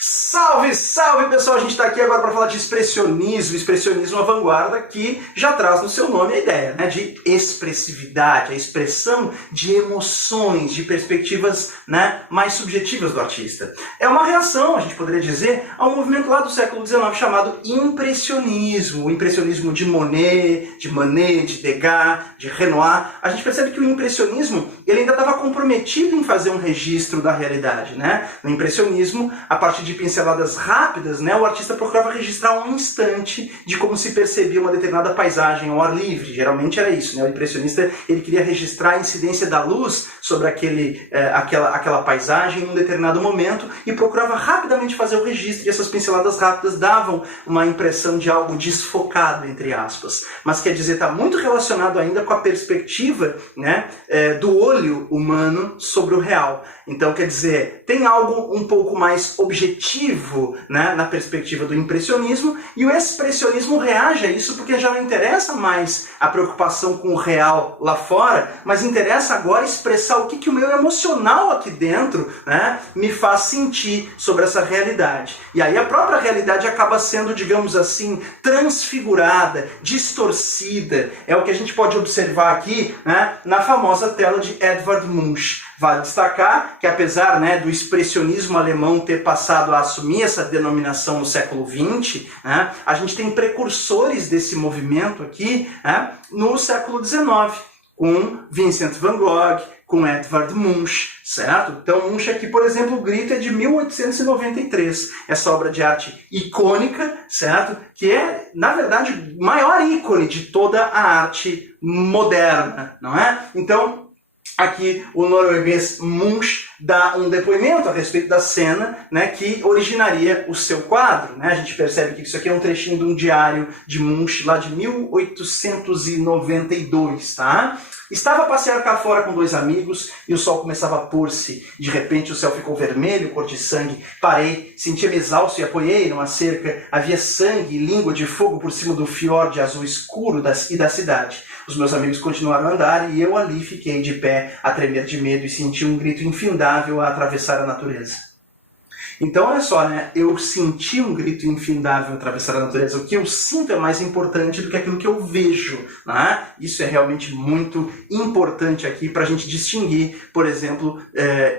Salve, salve pessoal! A gente está aqui agora para falar de expressionismo. Expressionismo à vanguarda que já traz no seu nome a ideia, né, de expressividade, a expressão de emoções, de perspectivas, né, mais subjetivas do artista. É uma reação, a gente poderia dizer, a um movimento lá do século XIX chamado impressionismo. O impressionismo de Monet, de Degas, de Renoir. A gente percebe que o impressionismo ele ainda estava comprometido em fazer um registro da realidade, né? No impressionismo, a partir de pinceladas rápidas, né, o artista procurava registrar um instante de como se percebia uma determinada paisagem ao ar livre. Geralmente era isso, né? O impressionista ele queria registrar a incidência da luz sobre aquela paisagem em um determinado momento e procurava rapidamente fazer o registro, e essas pinceladas rápidas davam uma impressão de algo desfocado, entre aspas. Mas quer dizer, está muito relacionado ainda com a perspectiva, né, do olho humano sobre o real. Então, quer dizer, tem algo um pouco mais objetivo, né, na perspectiva do impressionismo, e o expressionismo reage a isso porque já não interessa mais a preocupação com o real lá fora, mas interessa agora expressar o que o meu emocional aqui dentro, né, me faz sentir sobre essa realidade. E aí a própria realidade acaba sendo, digamos assim, transfigurada, distorcida. É o que a gente pode observar aqui, né, na famosa tela de Edvard Munch. Vale destacar que, apesar, né, do expressionismo alemão ter passado a assumir essa denominação no século XX, né, a gente tem precursores desse movimento aqui, né, no século XIX, com Vincent van Gogh, com Edvard Munch, certo? Então, Munch aqui, por exemplo, o Grito é de 1893. Essa obra de arte icônica, certo? Que é, na verdade, o maior ícone de toda a arte moderna, não é? Então, aqui o norueguês Munch dá um depoimento a respeito da cena, né, que originaria o seu quadro, né? A gente percebe que isso aqui é um trechinho de um diário de Munch lá de 1892, tá? Estava a passear cá fora com dois amigos e o sol começava a pôr-se. De repente o céu ficou vermelho, cor de sangue. Parei, sentia-me exausto e apoiei numa cerca. Havia sangue e língua de fogo por cima do fiord azul escuro da cidade. Os meus amigos continuaram a andar e eu ali fiquei de pé, a tremer de medo e senti um grito infindável a atravessar a natureza. Então, olha só, né? Eu senti um grito infindável atravessar a natureza. O que eu sinto é mais importante do que aquilo que eu vejo, né? Isso é realmente muito importante aqui para a gente distinguir, por exemplo,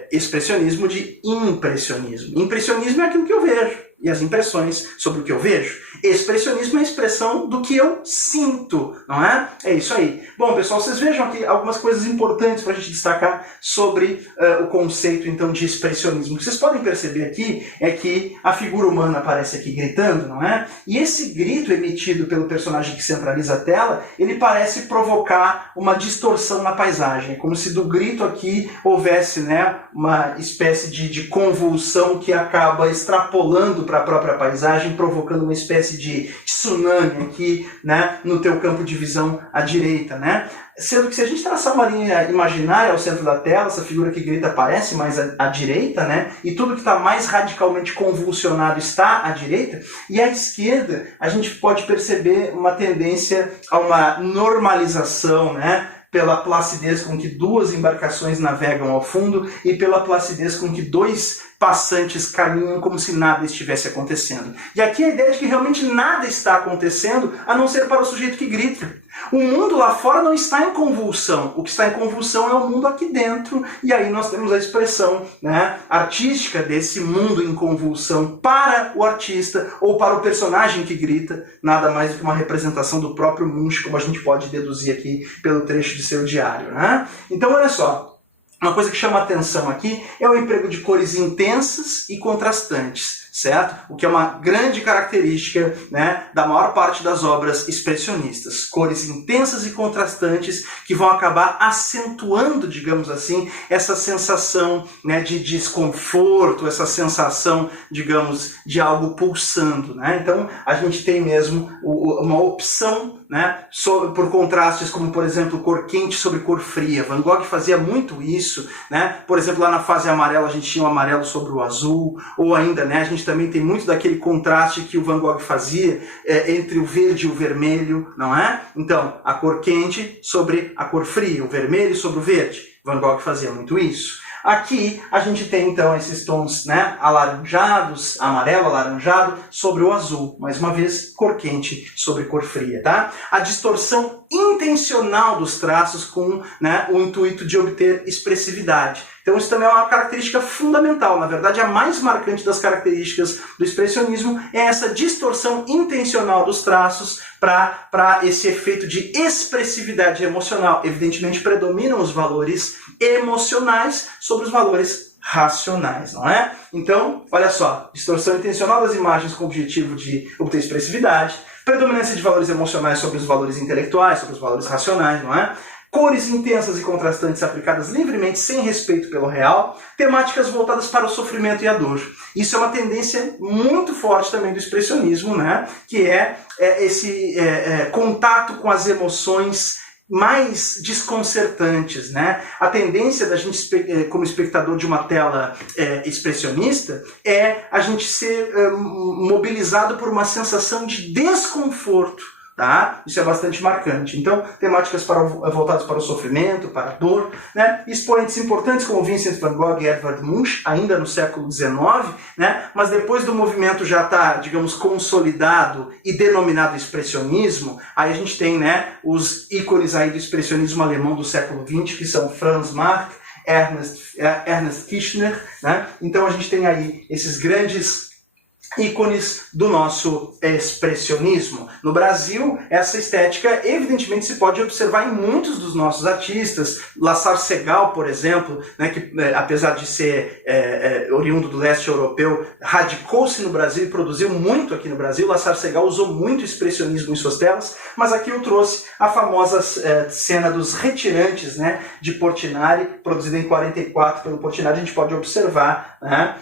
expressionismo de impressionismo. Impressionismo é aquilo que eu vejo e as impressões sobre o que eu vejo. Expressionismo é a expressão do que eu sinto, não é? É isso aí. Bom, pessoal, vocês vejam aqui algumas coisas importantes para a gente destacar sobre o conceito, então, de expressionismo. O que vocês podem perceber aqui é que a figura humana aparece aqui gritando, não é? E esse grito emitido pelo personagem que centraliza a tela, ele parece provocar uma distorção na paisagem. É como se do grito aqui houvesse, né, uma espécie de convulsão que acaba extrapolando para a própria paisagem, provocando uma espécie de tsunami aqui, né, no teu campo de visão à direita, né? Sendo que se a gente traçar uma linha imaginária ao centro da tela, essa figura que grita aparece mais à direita, né? E tudo que está mais radicalmente convulsionado está à direita, e à esquerda a gente pode perceber uma tendência a uma normalização, né? Pela placidez com que duas embarcações navegam ao fundo e pela placidez com que dois passantes caminham como se nada estivesse acontecendo. E aqui a ideia de que realmente nada está acontecendo, a não ser para o sujeito que grita. O mundo lá fora não está em convulsão. O que está em convulsão é o mundo aqui dentro. E aí nós temos a expressão, né, artística desse mundo em convulsão para o artista ou para o personagem que grita, nada mais do que uma representação do próprio Munch, como a gente pode deduzir aqui pelo trecho de seu diário, né? Então, olha só. Uma coisa que chama a atenção aqui é o emprego de cores intensas e contrastantes, certo? O que é uma grande característica, né, da maior parte das obras expressionistas. Cores intensas e contrastantes que vão acabar acentuando, digamos assim, essa sensação, né, de desconforto, essa sensação, digamos, de algo pulsando, né? Então a gente tem mesmo uma opção, né, por contrastes como, por exemplo, cor quente sobre cor fria. Van Gogh fazia muito isso, né? Por exemplo, lá na fase amarela a gente tinha o amarelo sobre o azul, ou ainda, né, a gente também tem muito daquele contraste que o Van Gogh fazia entre o verde e o vermelho, não é? Então, a cor quente sobre a cor fria, o vermelho sobre o verde. Van Gogh fazia muito isso. Aqui a gente tem então esses tons, né, alaranjados, amarelo, alaranjado, sobre o azul. Mais uma vez, cor quente sobre cor fria, tá? A distorção intencional dos traços com, né, o intuito de obter expressividade. Então isso também é uma característica fundamental, na verdade a mais marcante das características do expressionismo é essa distorção intencional dos traços para esse efeito de expressividade emocional. Evidentemente predominam os valores emocionais sobre os valores racionais, não é? Então, olha só, distorção intencional das imagens com o objetivo de obter expressividade, predominância de valores emocionais sobre os valores intelectuais, sobre os valores racionais, não é? Cores intensas e contrastantes aplicadas livremente, sem respeito pelo real, temáticas voltadas para o sofrimento e a dor. Isso é uma tendência muito forte também do expressionismo, né? Que é esse contato com as emoções mais desconcertantes, né? A tendência da gente, como espectador de uma tela expressionista, é a gente ser mobilizado por uma sensação de desconforto. Tá? Isso é bastante marcante. Então, temáticas voltadas para o sofrimento, para a dor, né? Expoentes importantes como Vincent van Gogh e Edvard Munch, ainda no século XIX, né? Mas depois do movimento já está, digamos, consolidado e denominado expressionismo, aí a gente tem, né, os ícones aí do expressionismo alemão do século XX, que são Franz Marc, Ernst Kirchner, né? Então a gente tem aí esses grandes ícones do nosso expressionismo. No Brasil, essa estética evidentemente se pode observar em muitos dos nossos artistas. Lassar Segal, por exemplo, né, que apesar de ser oriundo do leste europeu, radicou-se no Brasil e produziu muito aqui no Brasil. Lassar Segal usou muito expressionismo em suas telas, mas aqui eu trouxe a famosa cena dos Retirantes, né, de Portinari, produzida em 44 pelo Portinari. A gente pode observar, né,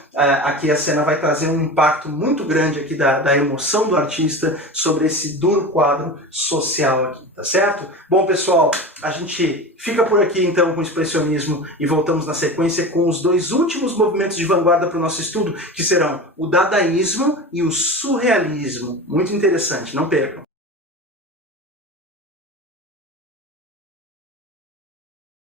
aqui a cena vai trazer um impacto muito grande aqui da emoção do artista sobre esse duro quadro social aqui, tá certo? Bom, pessoal, a gente fica por aqui então com o expressionismo e voltamos na sequência com os dois últimos movimentos de vanguarda para o nosso estudo, que serão o dadaísmo e o surrealismo. Muito interessante, não percam!